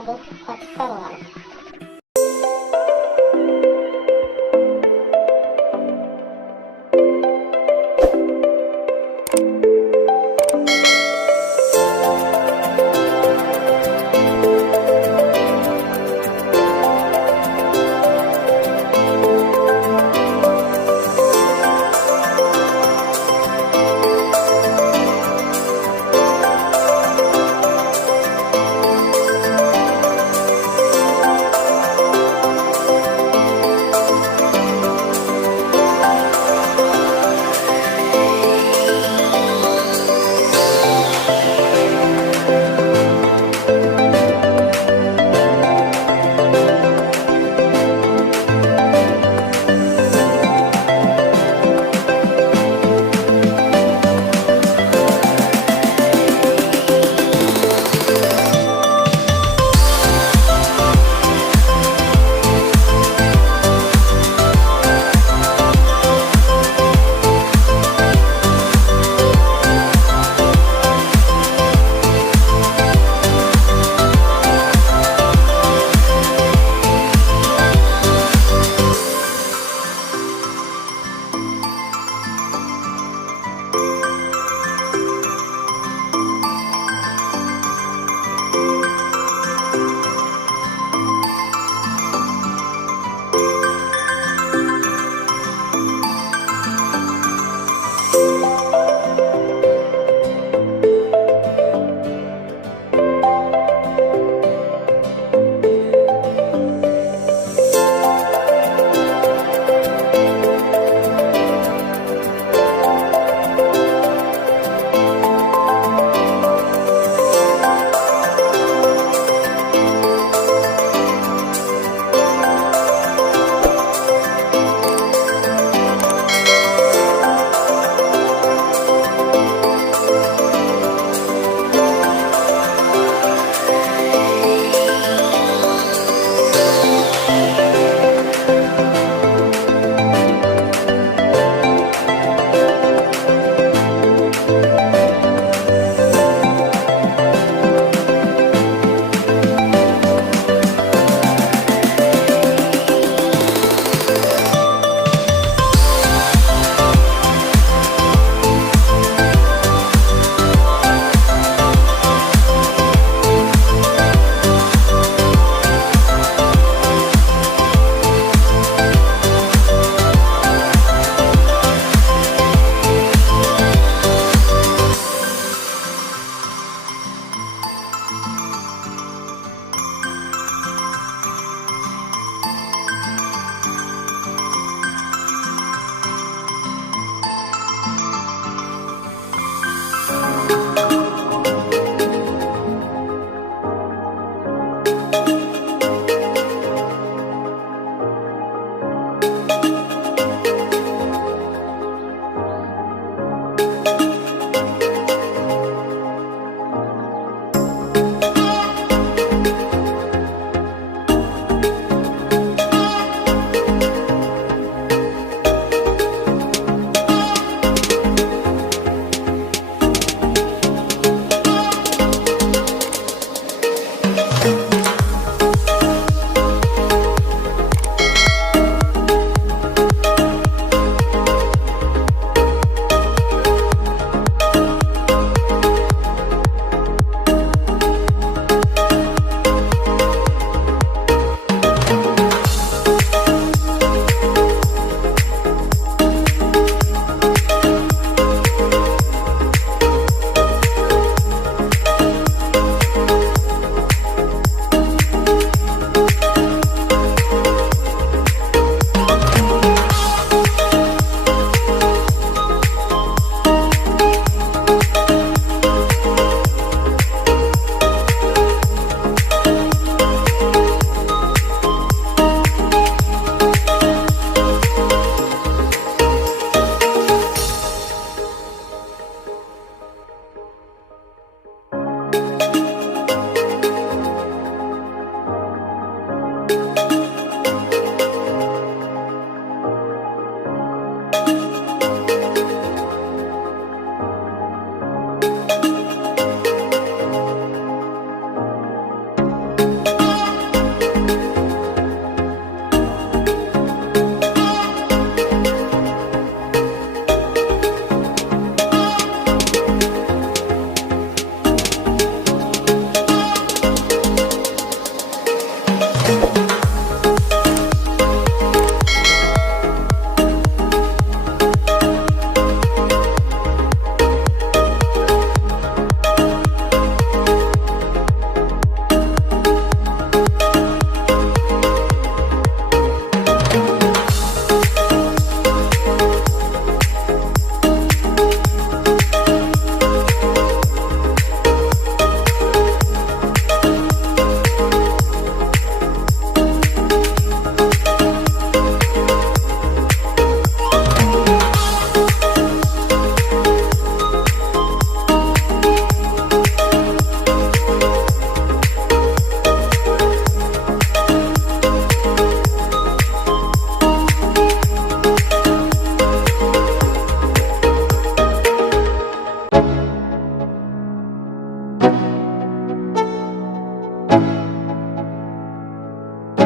habis setengah.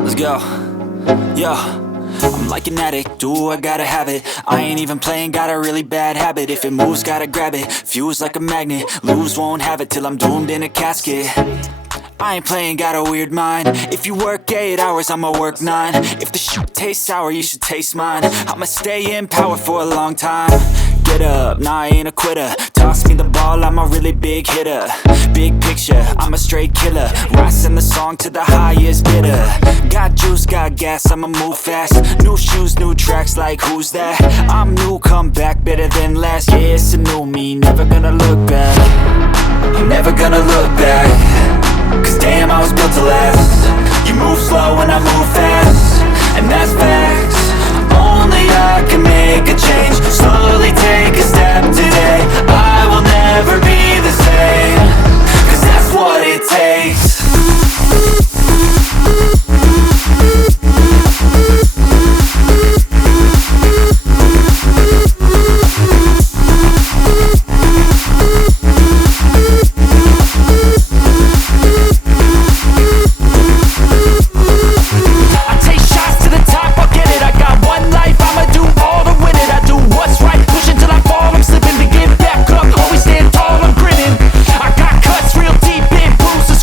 Let's go. Yo, I'm like an addict, do I gotta have it. I ain't even playing, got a really bad habit. If it moves, gotta grab it, fuse like a magnet. Lose, won't have it till I'm doomed in a casket. I ain't playing, got a weird mind. If you work 8 hours, I'ma work 9. If the shit tastes sour, you should taste mine. I'ma stay in power for a long time. Get up, nah, I ain't a quitter. Toss me the ball, I'm a really big hitter. Big picture, I'm a straight killer. Rising the song to the highest bidder. Got juice, got gas, I'ma move fast. New shoes, new tracks, like who's that? I'm new, come back, better than last. Yeah, it's a new me, never gonna look back. I'm never gonna look back.